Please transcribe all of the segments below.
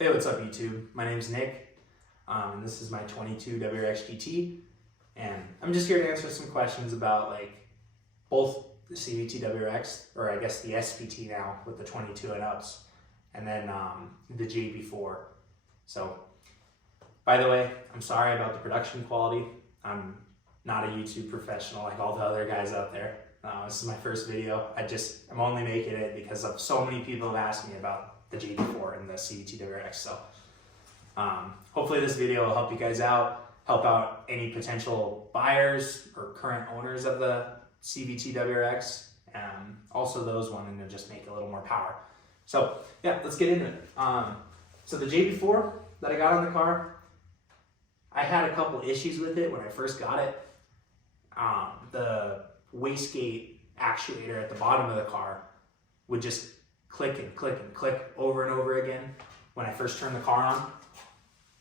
Hey, what's up YouTube? My name's Nick, and this is my 22 WRX GT, and I'm just here to answer some questions about both the CVT WRX, or I guess the SVT now with the 22 and ups, and then the JB4. So, by the way, I'm sorry about the production quality. I'm not a YouTube professional like all the other guys out there. This is my first video. I'm only making it because of so many people have asked me about the JB4 and the CVT WRX. So hopefully this video will help you guys out, help out any potential buyers or current owners of the CVT WRX, and also those wanting to just make a little more power. So yeah, let's get into it. So the JB4 that I got on the car, I had a couple issues with it when I first got it. The wastegate actuator at the bottom of the car would just click and click and click over and over again when I first turned the car on.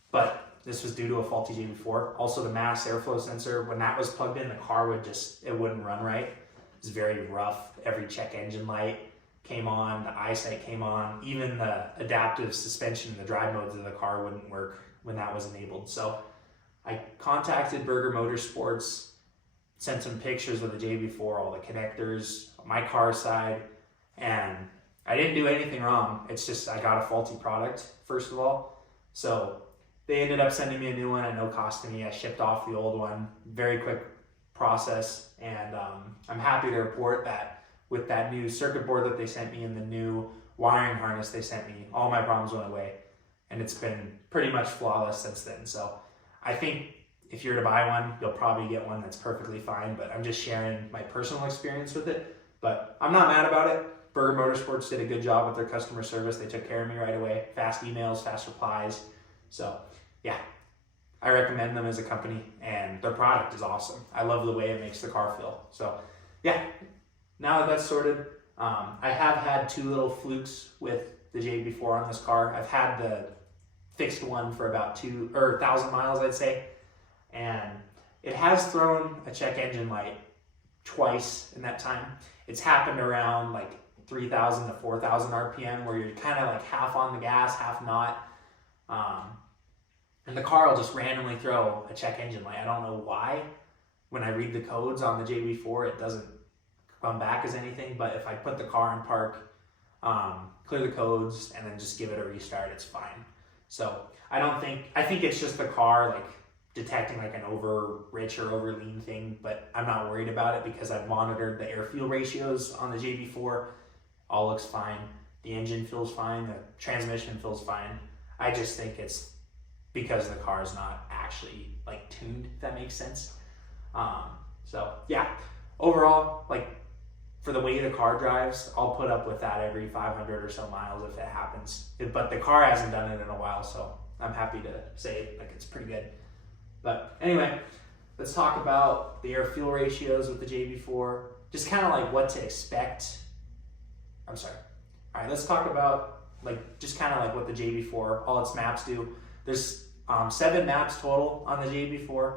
But this was due to a faulty JB4. Also the mass airflow sensor, when that was plugged in, the car it wouldn't run right. It was very rough. Every check engine light came on, the eyesight came on, even the adaptive suspension in the drive modes of the car wouldn't work when that was enabled. So I contacted Berger Motorsports, sent some pictures of the JB4, all the connectors, my car side, and I didn't do anything wrong. It's just I got a faulty product, first of all. So they ended up sending me a new one at no cost to me. I shipped off the old one, very quick process, and I'm happy to report that with that new circuit board that they sent me and the new wiring harness they sent me, all my problems went away, and it's been pretty much flawless since then. So I think if you're to buy one, you'll probably get one that's perfectly fine, but I'm just sharing my personal experience with it. But I'm not mad about it. Berger Motorsports did a good job with their customer service. They took care of me right away. Fast emails, fast replies. So yeah, I recommend them as a company, and their product is awesome. I love the way it makes the car feel. So yeah, now that that's sorted, I have had two little flukes with the JB4 on this car. I've had the fixed one for about 1,000 miles, I'd say. And it has thrown a check engine light twice in that time. It's happened around 3,000 to 4,000 RPM where you're kind of half on the gas, half not. And the car will just randomly throw a check engine light. I don't know why. When I read the codes on the JB4, it doesn't come back as anything, but if I put the car in park, clear the codes, and then just give it a restart, it's fine. So I think it's just the car detecting an over rich or over lean thing, but I'm not worried about it because I've monitored the air fuel ratios on the JB4. All looks fine. The engine feels fine. The transmission feels fine. I just think it's because the car is not actually tuned, if that makes sense. So yeah, overall, for the way the car drives, I'll put up with that every 500 or so miles if it happens. But the car hasn't done it in a while, so I'm happy to say it's pretty good. But anyway, let's talk about the air fuel ratios with the JB4, just kind of what to expect. All right, let's talk about just kind of what the JB4, all its maps do. There's 7 maps total on the JB4.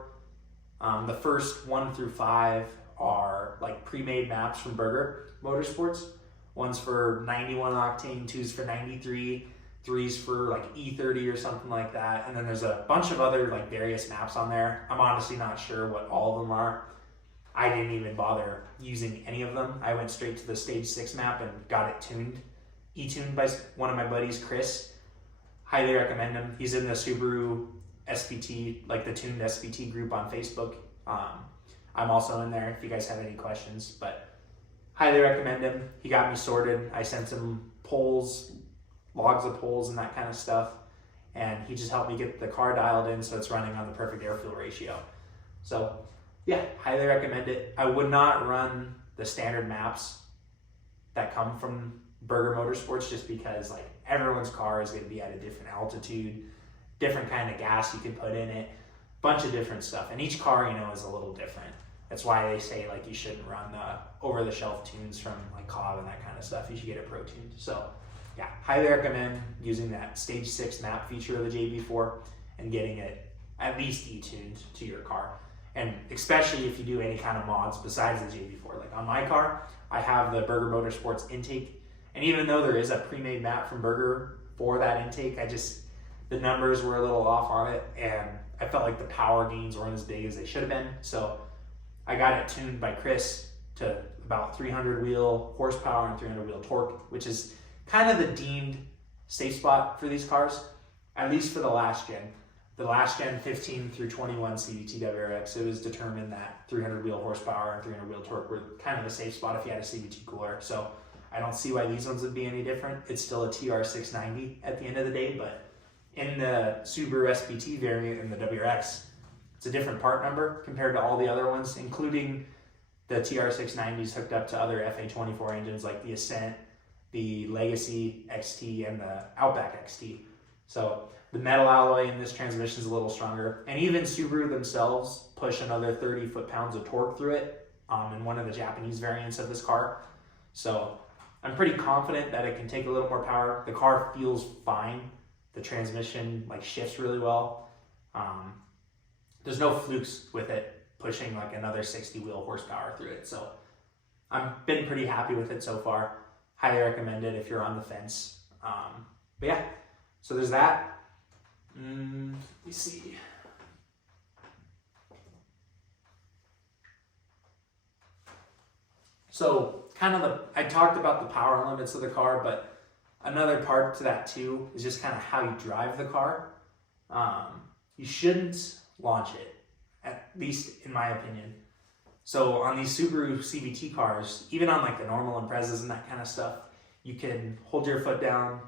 The first 1 through 5 are pre-made maps from Berger Motorsports. One's for 91 octane, 2's for 93, 3's for E30 or something like that. And then there's a bunch of other various maps on there. I'm honestly not sure what all of them are. I didn't even bother using any of them. I went straight to the stage 6 map and got it tuned. E-tuned by one of my buddies, Chris. Highly recommend him. He's in the Subaru SPT, the tuned SPT group on Facebook. I'm also in there if you guys have any questions, but highly recommend him. He got me sorted. I sent him polls, logs of polls and that kind of stuff, and he just helped me get the car dialed in so it's running on the perfect air fuel ratio. So yeah, highly recommend it. I would not run the standard maps that come from Berger Motorsports just because everyone's car is going to be at a different altitude, different kind of gas you can put in it, bunch of different stuff, and each car is a little different. That's why they say you shouldn't run the over-the-shelf tunes from Cobb and that kind of stuff. You should get it pro-tuned. So yeah, highly recommend using that stage 6 map feature of the JB4 and getting it at least E-tuned to your car. And especially if you do any kind of mods besides the JB4. On my car, I have the Berger Motorsports intake, and even though there is a pre-made map from Berger for that intake, the numbers were a little off on it, and I felt like the power gains weren't as big as they should have been. So I got it tuned by Chris to about 300 wheel horsepower and 300 wheel torque, which is kind of the deemed safe spot for these cars, at least for the last gen. The last gen 15 through 21 CVT WRX, it was determined that 300 wheel horsepower and 300 wheel torque were kind of a safe spot if you had a CVT cooler. So I don't see why these ones would be any different. It's still a TR690 at the end of the day, but in the Subaru SPT variant in the WRX, it's a different part number compared to all the other ones, including the TR690s hooked up to other FA24 engines like the Ascent, the Legacy XT, and the Outback XT. So the metal alloy in this transmission is a little stronger, and even Subaru themselves push another 30 foot-pounds of torque through it in one of the Japanese variants of this car. So I'm pretty confident that it can take a little more power. The car feels fine. The transmission like shifts really well. There's no flukes with it pushing like another 60 wheel horsepower through it. So I've been pretty happy with it so far. Highly recommend it if you're on the fence. But yeah, so there's that. Let me see. So I talked about the power limits of the car, but another part to that too is just kind of how you drive the car. You shouldn't launch it, at least in my opinion. So on these Subaru CVT cars, even on like the normal Imprezas and that kind of stuff, you can hold your foot down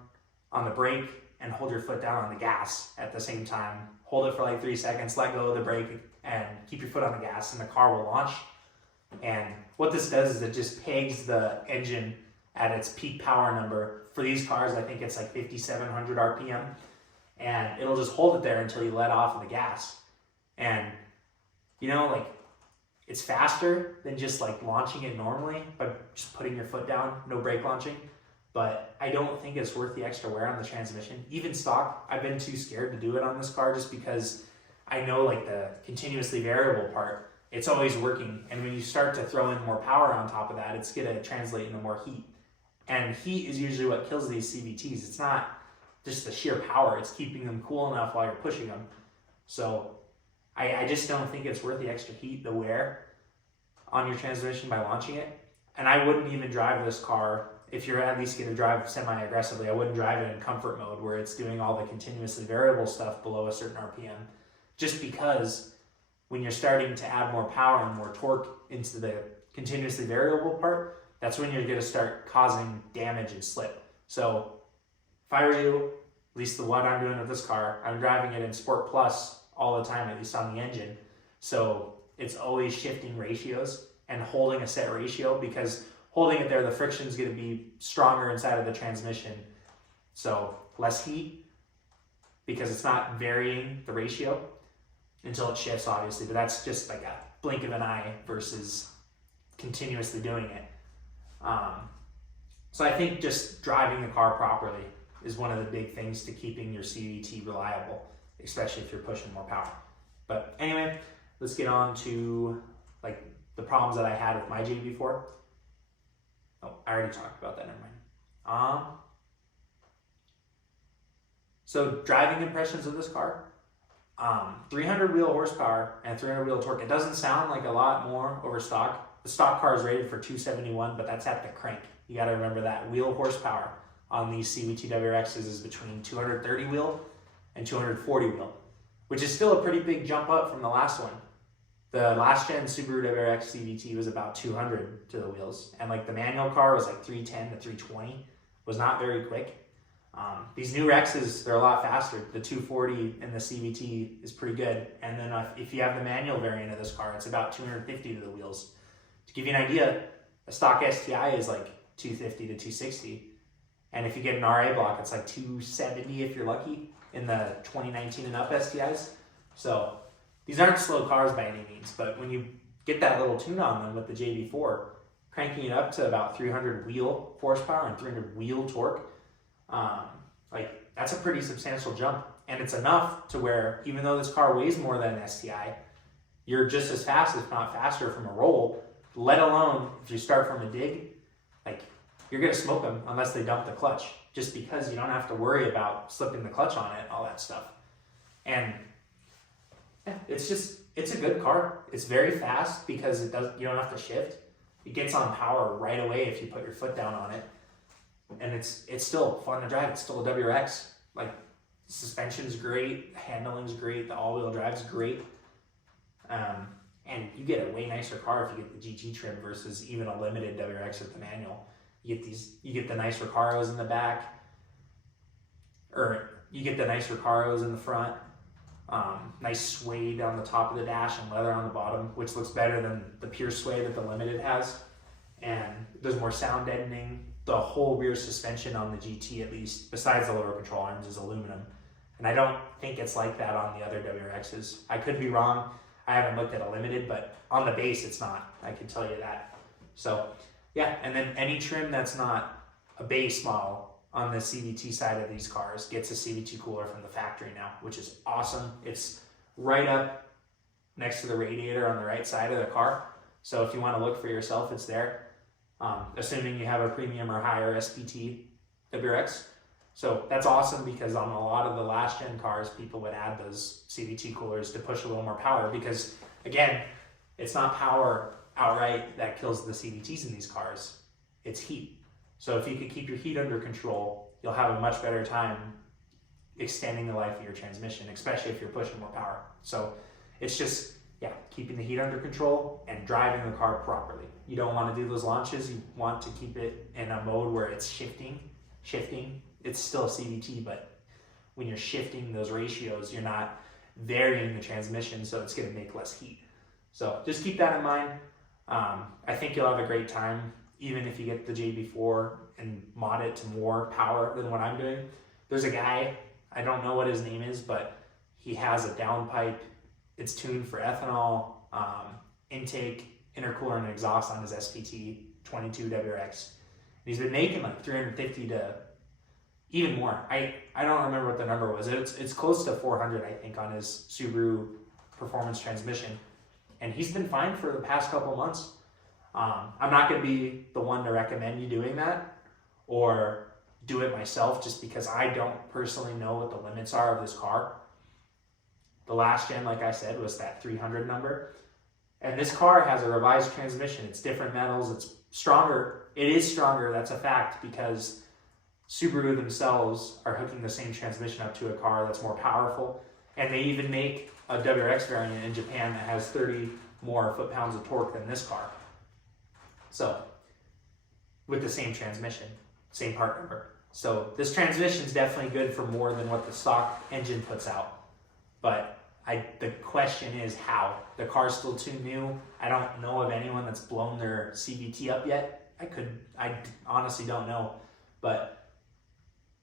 on the brake and hold your foot down on the gas at the same time. Hold it for like 3 seconds, let go of the brake, and keep your foot on the gas, and the car will launch. And what this does is it just pegs the engine at its peak power number. For these cars, I think it's like 5,700 RPM, and it'll just hold it there until you let off of the gas. And you know, like, it's faster than just like launching it normally by just putting your foot down, no brake launching. But I don't think it's worth the extra wear on the transmission. Even stock, I've been too scared to do it on this car just because I know like the continuously variable part, it's always working. And when you start to throw in more power on top of that, it's gonna translate into more heat. And heat is usually what kills these CVTs. It's not just the sheer power, it's keeping them cool enough while you're pushing them. So I just don't think it's worth the extra heat, the wear on your transmission by launching it. And I wouldn't even drive this car, if you're at least going to drive semi-aggressively, I wouldn't drive it in comfort mode where it's doing all the continuously variable stuff below a certain RPM, just because when you're starting to add more power and more torque into the continuously variable part, that's when you're going to start causing damage and slip. So if I were you, at least the what I'm doing with this car, I'm driving it in Sport Plus all the time, at least on the engine. So it's always shifting ratios and holding a set ratio, because holding it there, the friction is going to be stronger inside of the transmission. So less heat, because it's not varying the ratio until it shifts, obviously. But that's just like a blink of an eye versus continuously doing it. So I think just driving the car properly is one of the big things to keeping your CVT reliable, especially if you're pushing more power. But anyway, let's get on to like the problems that I had with my JB4. Oh, I already talked about that, never mind. So driving impressions of this car, 300 wheel horsepower and 300 wheel torque. It doesn't sound like a lot more over stock. The stock car is rated for 271, but that's at the crank. You got to remember that wheel horsepower on these CVT WRXs is between 230 wheel and 240 wheel, which is still a pretty big jump up from the last one. The last gen Subaru WRX CVT was about 200 to the wheels, and like the manual car was like 310 to 320, was not very quick. These new Rexes, they're a lot faster. The 240 in the CVT is pretty good, and then if you have the manual variant of this car, it's about 250 to the wheels. To give you an idea, a stock STI is like 250 to 260, and if you get an RA block, it's like 270 if you're lucky in the 2019 and up STIs. So these aren't slow cars by any means, but when you get that little tune on them with the JB4, cranking it up to about 300 wheel horsepower and 300 wheel torque, like that's a pretty substantial jump. And it's enough to where even though this car weighs more than an STI, you're just as fast, if not faster, from a roll, let alone if you start from a dig, like you're gonna smoke them unless they dump the clutch. just because you don't have to worry about slipping the clutch on it, all that stuff. And yeah, it's a good car. It's very fast because you don't have to shift. It gets on power right away if you put your foot down on it. And it's still fun to drive. It's still a WRX. Like, suspension's great, handling's great, the all-wheel drive's great. And you get a way nicer car if you get the GT trim versus even a limited WRX with the manual. You get the nice Recaros in the back, or you get the nice Recaros in the front. Nice suede on the top of the dash and leather on the bottom, which looks better than the pure suede that the limited has. And there's more sound deadening. The whole rear suspension on the GT, at least, besides the lower control arms, is aluminum. And I don't think it's like that on the other WRXs. I could be wrong. I haven't looked at a limited, but on the base, it's not. I can tell you that. So, yeah, and then any trim that's not a base model on the CVT side of these cars gets a CVT cooler from the factory now, which is awesome. It's right up next to the radiator on the right side of the car. So if you want to look for yourself, it's there. Assuming you have a premium or higher SPT WRX. So that's awesome because on a lot of the last gen cars, people would add those CVT coolers to push a little more power because, again, it's not power outright that kills the CVTs in these cars. It's heat. So if you could keep your heat under control, you'll have a much better time extending the life of your transmission, especially if you're pushing more power. So it's just, yeah, keeping the heat under control and driving the car properly. You don't want to do those launches. You want to keep it in a mode where it's shifting. It's still a CVT, but when you're shifting those ratios, you're not varying the transmission, so it's going to make less heat. So just keep that in mind. I think you'll have a great time, even if you get the JB4 and mod it to more power than what I'm doing. There's a guy, I don't know what his name is, but he has a downpipe. It's tuned for ethanol, intake, intercooler, and exhaust on his SPT 22 WRX. And he's been making like 350 to even more. I don't remember what the number was. It's close to 400, I think, on his Subaru performance transmission. And he's been fine for the past couple months. I'm not going to be the one to recommend you doing that or do it myself just because I don't personally know what the limits are of this car. The last gen, like I said, was that 300 number. And this car has a revised transmission. It's different metals. It's stronger. It is stronger, that's a fact, because Subaru themselves are hooking the same transmission up to a car that's more powerful. And they even make a WRX variant in Japan that has 30 more foot-pounds of torque than this car. So, with the same transmission, same part number. So this transmission is definitely good for more than what the stock engine puts out. But the question is how. The car's still too new. I don't know of anyone that's blown their CVT up yet. I honestly don't know. But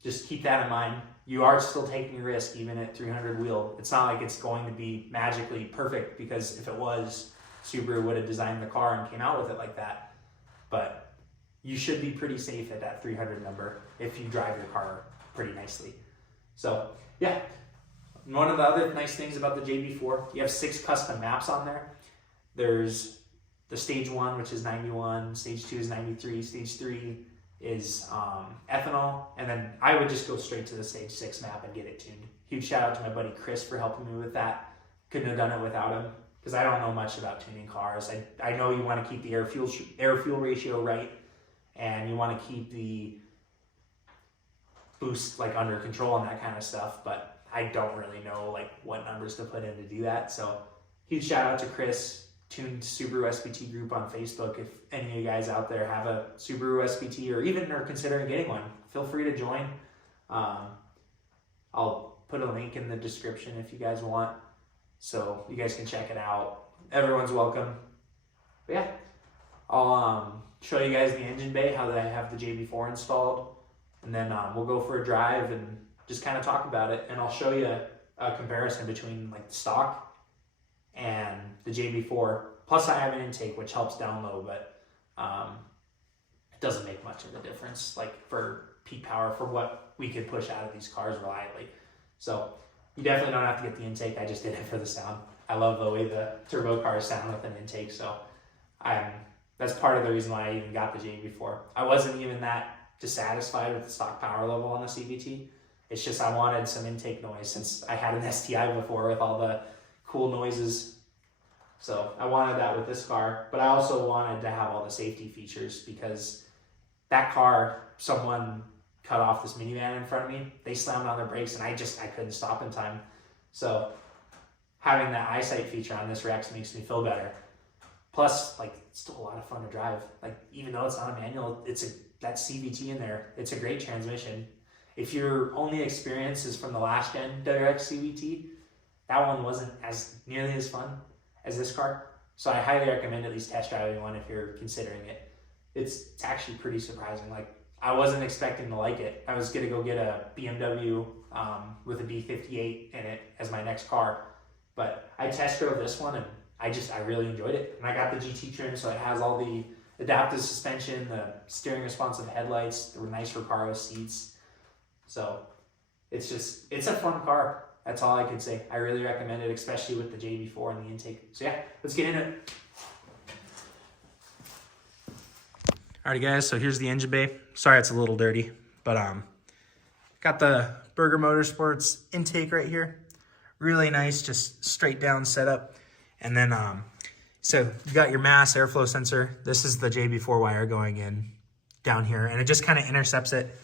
just keep that in mind. You are still taking a risk even at 300 wheel. It's not like it's going to be magically perfect, because if it was, Subaru would have designed the car and came out with it like that. But you should be pretty safe at that 300 number if you drive your car pretty nicely. So yeah, one of the other nice things about the JB4, you have 6 custom maps on there. There's the stage 1, which is 91, stage 2 is 93, stage 3 is ethanol, and then I would just go straight to the stage 6 map and get it tuned. Huge shout out to my buddy Chris for helping me with that. Couldn't have done it without him, because I don't know much about tuning cars. I know you want to keep the air fuel ratio right, and you want to keep the boost like under control and that kind of stuff, but I don't really know like what numbers to put in to do that. So huge shout out to Chris, Tuned Subaru SPT group on Facebook. If any of you guys out there have a Subaru SPT or even are considering getting one, feel free to join. I'll put a link in the description if you guys want, so you guys can check it out. Everyone's welcome. But yeah, I'll show you guys the engine bay, how I have the JB4 installed, and then we'll go for a drive and just kind of talk about it, and I'll show you a comparison between like the stock and the JB4. Plus I have an intake, which helps down low, but it doesn't make much of a difference like for peak power for what we could push out of these cars reliably. So you definitely don't have to get the intake. I just did it for the sound. I love the way the turbo cars sound with an intake, so that's part of the reason why I even got the JB4. I wasn't even that dissatisfied with the stock power level on the CVT. It's just I wanted some intake noise since I had an STI before with all the cool noises. So I wanted that with this car, but I also wanted to have all the safety features because that car, someone cut off this minivan in front of me. They slammed on their brakes and I couldn't stop in time. So having that eyesight feature on this WRX makes me feel better. Plus, like, it's still a lot of fun to drive. Like, even though it's not a manual, that CVT in there, it's a great transmission. If your only experience is from the last gen WRX CVT, that one wasn't as nearly as fun as this car. So I highly recommend at least test driving one if you're considering it. It's actually pretty surprising. Like, I wasn't expecting to like it. I was gonna go get a BMW with a B58 in it as my next car, but I test drove this one and I really enjoyed it. And I got the GT trim, so it has all the adaptive suspension, the steering responsive headlights, the nice Recaro seats. So it's a fun car. That's all I can say. I really recommend it, especially with the JB4 and the intake. So yeah, let's get into it. Alrighty guys, so here's the engine bay. Sorry it's a little dirty, but got the Burger Motorsports intake right here. Really nice, just straight down setup. And then, so you got your mass airflow sensor. This is the JB4 wire going in down here, and it just kind of intercepts it.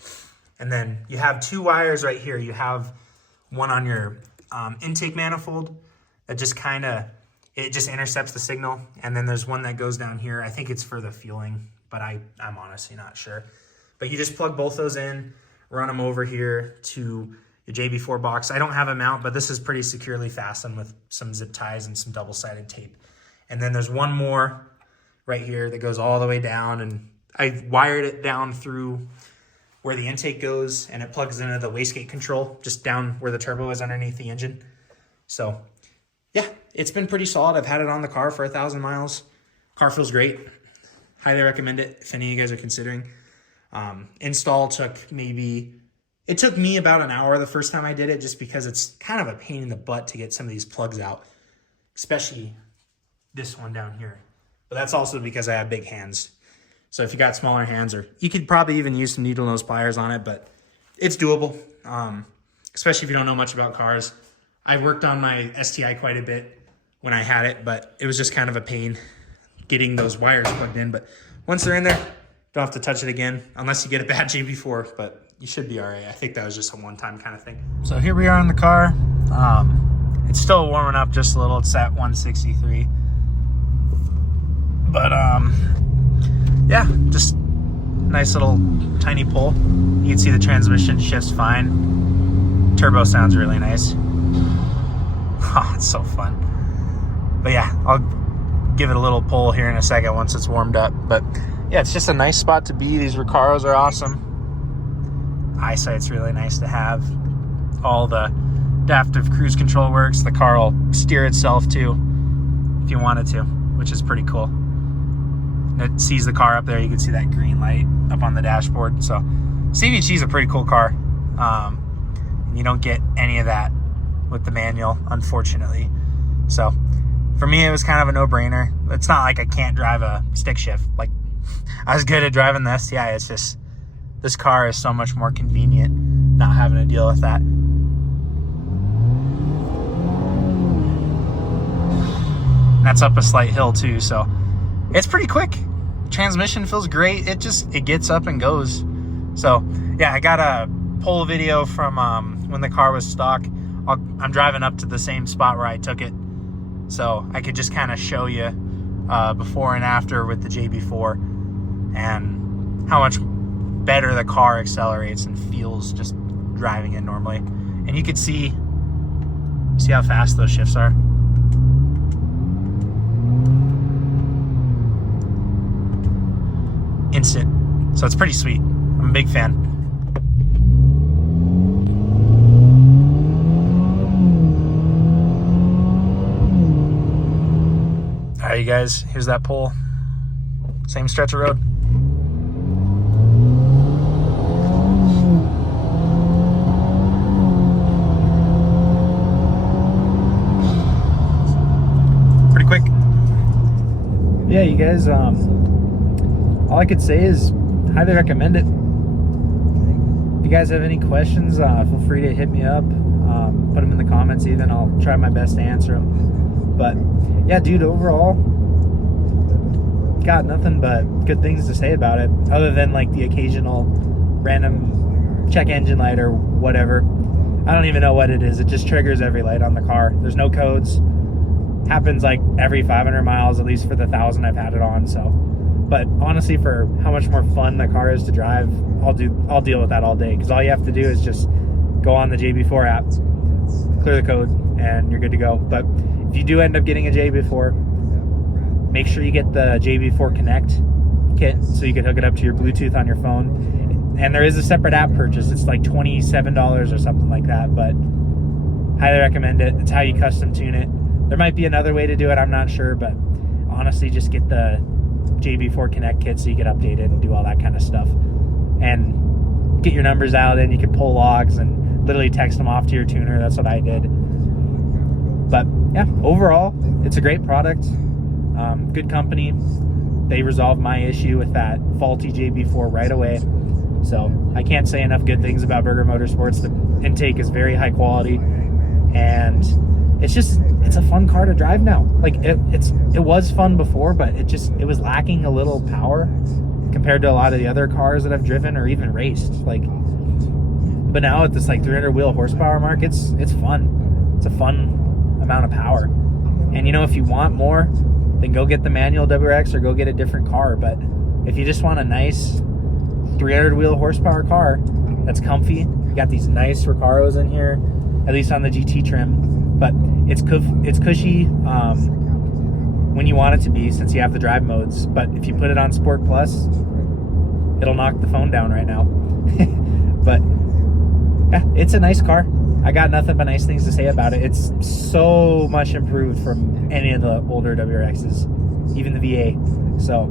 And then you have two wires right here. You have one on your intake manifold that just it just intercepts the signal. And then there's one that goes down here. I think it's for the fueling, but I'm honestly not sure. But you just plug both those in, run them over here to your JB4 box. I don't have a mount, but this is pretty securely fastened with some zip ties and some double-sided tape. And then there's one more right here that goes all the way down, and I wired it down through where the intake goes, and it plugs into the wastegate control just down where the turbo is underneath the engine. So yeah, it's been pretty solid. I've had it on the car for 1,000 miles. Car feels great. Highly recommend it if any of you guys are considering. Install took me about an hour the first time I did it, just because it's kind of a pain in the butt to get some of these plugs out, especially this one down here. But that's also because I have big hands. So if you got smaller hands, or you could probably even use some needle nose pliers on it, but it's doable, especially if you don't know much about cars. I worked on my STI quite a bit when I had it, but it was just kind of a pain getting those wires plugged in. But once they're in there, don't have to touch it again, unless you get a bad JB4, but you should be all right. I think that was just a one-time kind of thing. So here we are in the car. It's still warming up just a little. It's at 163. But yeah, just nice little tiny pull. You can see the transmission shifts fine. Turbo sounds really nice. Oh, it's so fun. But yeah, I'll give it a little pull here in a second once it's warmed up. But yeah, it's just a nice spot to be. These Recaros are awesome. Eyesight's really nice to have. All the adaptive cruise control works. The car will steer itself too if you wanted to, which is pretty cool. It sees the car up there. You can see that green light up on the dashboard. So CVT is a pretty cool car. You don't get any of that with the manual, unfortunately. So for me, it was kind of a no-brainer. It's not like I can't drive a stick shift. Like, I was good at driving the STI. It's just this car is so much more convenient not having to deal with that. And that's up a slight hill too, so it's pretty quick. Transmission feels great. It gets up and goes. So yeah, I got a poll video from when the car was stock. I'm driving up to the same spot where I took it, so I could just kind of show you before and after with the JB4 and how much better the car accelerates and feels just driving it normally. And you could see how fast those shifts are. Instant. So it's pretty sweet. I'm a big fan. All right, you guys, here's that pole. Same stretch of road. Pretty quick. Yeah, you guys, all I could say is highly recommend it. you guys have any questions, feel free to hit me up. Put them in the comments even. I'll try my best to answer them. But yeah, dude, overall, got nothing but good things to say about it, other than like the occasional random check engine light or whatever. I don't even know what it is. It just triggers every light on the car. There's no codes. Happens like every 500 miles, at least for the 1,000 I've had it on. So, but honestly, for how much more fun the car is to drive, I'll deal with that all day, because all you have to do is just go on the JB4 app, clear the code, and you're good to go. But if you do end up getting a JB4, make sure you get the JB4 Connect kit so you can hook it up to your Bluetooth on your phone. And there is a separate app purchase. It's like $27 or something like that, but highly recommend it. It's how you custom tune it. There might be another way to do it, I'm not sure, but honestly, just get the JB4 Connect kit so you get updated and do all that kind of stuff. And get your numbers out, and you can pull logs and literally text them off to your tuner. That's what I did. But yeah, overall, it's a great product. Good company. They resolved my issue with that faulty JB4 right away. So I can't say enough good things about Burger Motorsports. The intake is very high quality, and it's a fun car to drive now. Like it was fun before, but it was lacking a little power compared to a lot of the other cars that I've driven or even raced. But now at this like 300 wheel horsepower mark, it's fun. It's a fun amount of power. And you know, if you want more, then go get the manual WRX or go get a different car. But if you just want a nice 300 wheel horsepower car that's comfy, you got these nice Recaros in here, at least on the GT trim, but it's cushy when you want it to be, since you have the drive modes. But if you put it on Sport Plus, it'll knock the phone down right now. But yeah, it's a nice car. I got nothing but nice things to say about it. It's so much improved from any of the older WRXs, even the VA. So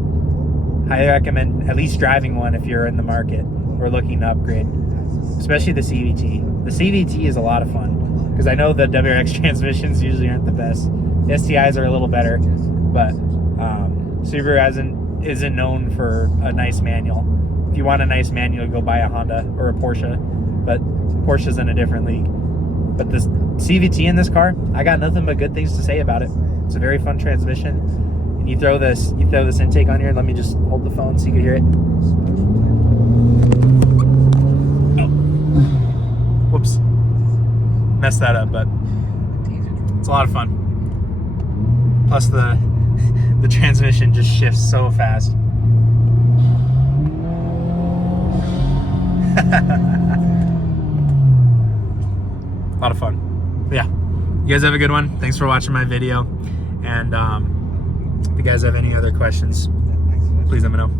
highly recommend at least driving one if you're in the market or looking to upgrade, especially the CVT. The CVT is a lot of fun, because I know the WRX transmissions usually aren't the best. The STIs are a little better, but Subaru isn't known for a nice manual. If you want a nice manual, go buy a Honda or a Porsche, but Porsche's in a different league. But this CVT in this car, I got nothing but good things to say about it. It's a very fun transmission. And you throw this intake on here. Let me just hold the phone so you can hear it. Oh, whoops, messed that up, but it's a lot of fun. Plus the transmission just shifts so fast. A lot of fun. But yeah, you guys have a good one. Thanks for watching my video, and if you guys have any other questions, please let me know.